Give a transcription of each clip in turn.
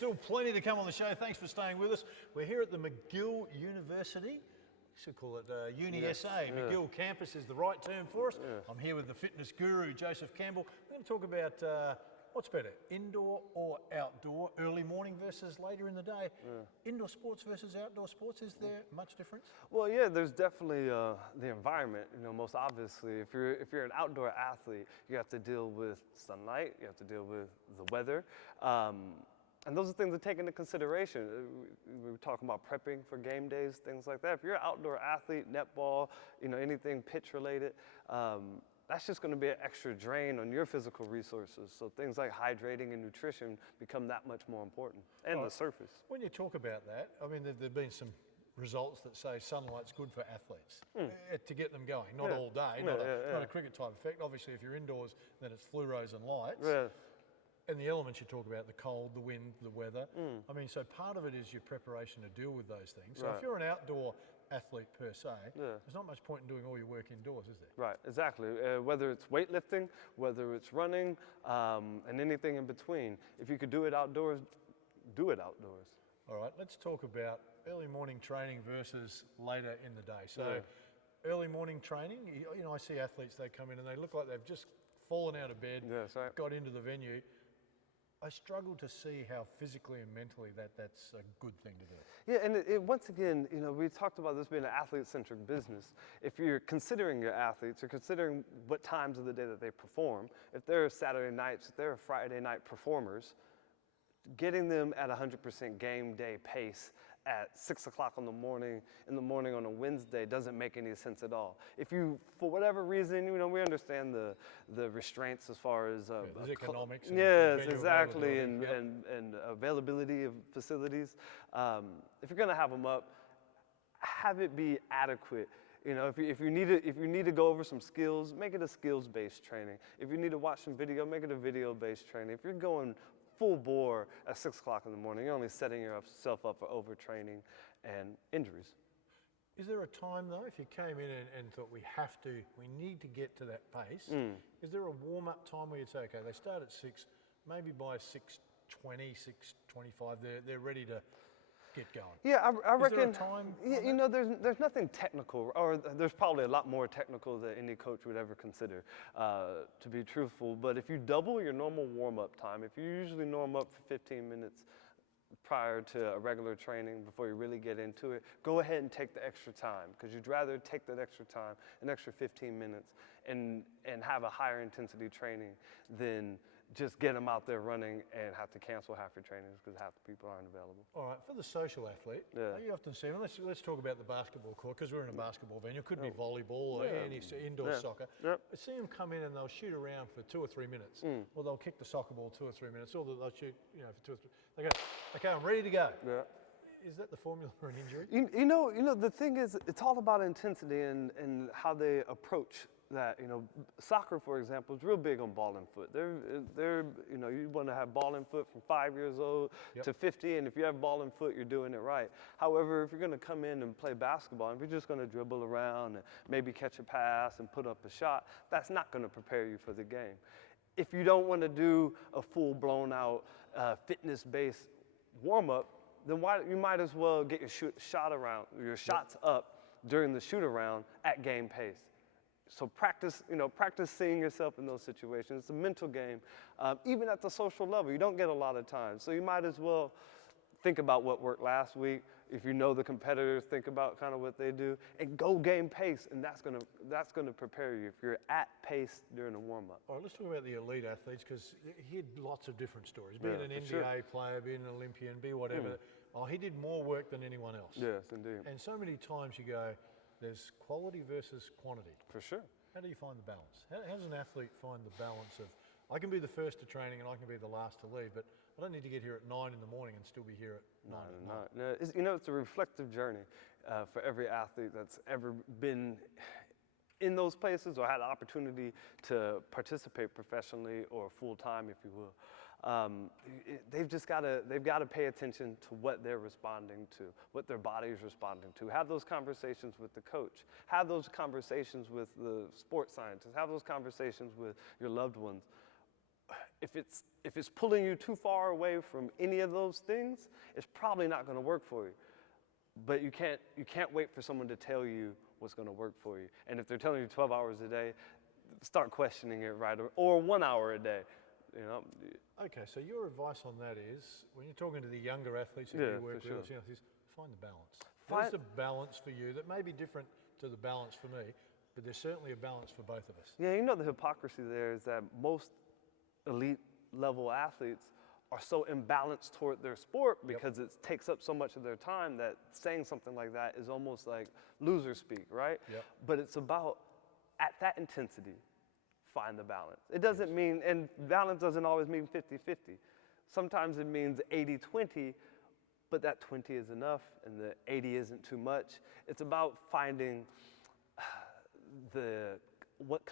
still plenty to come on the show. Thanks for staying with us. We're here at the McGill University. We should call it Uni-SA. McGill campus is the right term for us. I'm here with the fitness guru, Joseph Campbell. We're going to talk about what's better, indoor or outdoor, early morning versus later in the day. Indoor sports versus outdoor sports, is there much difference? Well, yeah, there's definitely the environment. You know, most obviously, if you're an outdoor athlete, you have to deal with sunlight, you have to deal with the weather. And those are things to take into consideration. We were talking about prepping for game days, things like that. If you're an outdoor athlete, netball, you know, anything pitch related, that's just going to be an extra drain on your physical resources. So things like hydrating and nutrition become that much more important, and the surface. When you talk about that, I mean, there've been some results that say sunlight's good for athletes to get them going, not all day, not a cricket type effect. Obviously, if you're indoors, then it's fluoros and lights. And the elements you talk about, the cold, the wind, the weather. I mean, so part of it is your preparation to deal with those things. So if you're an outdoor athlete per se, there's not much point in doing all your work indoors, is there? Right, exactly. Whether it's weightlifting, whether it's running, and anything in between. If you could do it outdoors, do it outdoors. All right, let's talk about early morning training versus later in the day. So early morning training, you know, I see athletes, they come in and they look like they've just fallen out of bed, got into the venue. I struggle to see how physically and mentally that's a good thing to do. Yeah, and once again, you know, we talked about this being an athlete-centric business. If you're considering your athletes, you're considering what times of the day that they perform. If they're Saturday nights, if they're Friday night performers, getting them at 100% game day pace at 6 o'clock in the morning on a Wednesday doesn't make any sense at all. If you, for whatever reason, you know, we understand the restraints as far as there's economics. Yes, exactly, and availability of facilities. If you're going to have them up, have it be adequate. You know, if you need to go over some skills, make it a skills-based training. If you need to watch some video, make it a video-based training. If you're going full bore at 6 o'clock in the morning, you're only setting yourself up for overtraining and injuries. Is there a time though, if you came in and thought we need to get to that pace, is there a warm-up time where you'd say, okay, they start at 6, maybe by 6:20, 6:25, they're ready to get going? Yeah, I reckon. Is there a time? You know, there's nothing technical, or there's probably a lot more technical than any coach would ever consider, to be truthful. But if you double your normal warm-up time, if you usually warm up for 15 minutes prior to a regular training before you really get into it, go ahead and take the extra time, because you'd rather take that extra time, an extra 15 minutes, and have a higher intensity training than just get them out there running and have to cancel half your trainings because half the people aren't available. All right, for the social athlete, you often see, and let's talk about the basketball court, because we're in a basketball venue. It could be volleyball or any indoor soccer. I see them come in and they'll shoot around for 2 or 3 minutes, or they'll kick the soccer ball 2 or 3 minutes, or they'll shoot, you know, for 2 or 3. They go, okay, I'm ready to go. Is that the formula for an injury? You know, the thing is, it's all about intensity and how they approach that. You know, soccer, for example, is real big on ball and foot. They're you know, you want to have ball and foot from 5 years old to 50, and if you have ball and foot, you're doing it right. However, if you're going to come in and play basketball, if you're just going to dribble around and maybe catch a pass and put up a shot, that's not going to prepare you for the game. If you don't want to do a full blown out fitness-based warm-up, then you might as well get your shots up during the shoot around at game pace. So practice seeing yourself in those situations. It's a mental game. Even at the social level, you don't get a lot of time. So you might as well think about what worked last week. If you know the competitors, think about kind of what they do, and go game pace, and that's gonna prepare you if you're at pace during the warm-up. All right, let's talk about the elite athletes, because he had lots of different stories. Being an NBA player, being an Olympian, be whatever. Oh, he did more work than anyone else. Yes, indeed. And so many times you go, there's quality versus quantity. For sure. How do you find the balance? How does an athlete find the balance of, I can be the first to training and I can be the last to leave, but I don't need to get here at 9 in the morning and still be here at 9 at night. No, you know, it's a reflective journey for every athlete that's ever been in those places or had the opportunity to participate professionally or full-time, if you will. They've got to pay attention to what they're responding to, what their body is responding to. Have those conversations with the coach. Have those conversations with the sports scientists. Have those conversations with your loved ones. if it's pulling you too far away from any of those things, it's probably not going to work for you. But you can't wait for someone to tell you what's going to work for you. And if they're telling you 12 hours a day, start questioning it right away. Or 1 hour a day. You know. Okay, so your advice on that is, when you're talking to the younger athletes that you work with, is find the balance. There's a balance for you that may be different to the balance for me, but there's certainly a balance for both of us. Yeah, you know, the hypocrisy there is that most elite level athletes are so imbalanced toward their sport because it takes up so much of their time that saying something like that is almost like loser speak, right? Yep. But it's about, at that intensity, find the balance. It doesn't mean, and balance doesn't always mean 50-50. Sometimes it means 80-20, but that 20 is enough and the 80 isn't too much. It's about finding what's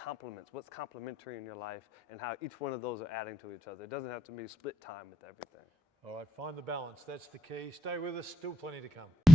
complementary in your life and how each one of those are adding to each other. It doesn't have to be split time with everything. All right, find the balance. That's the key. Stay with us. Still plenty to come.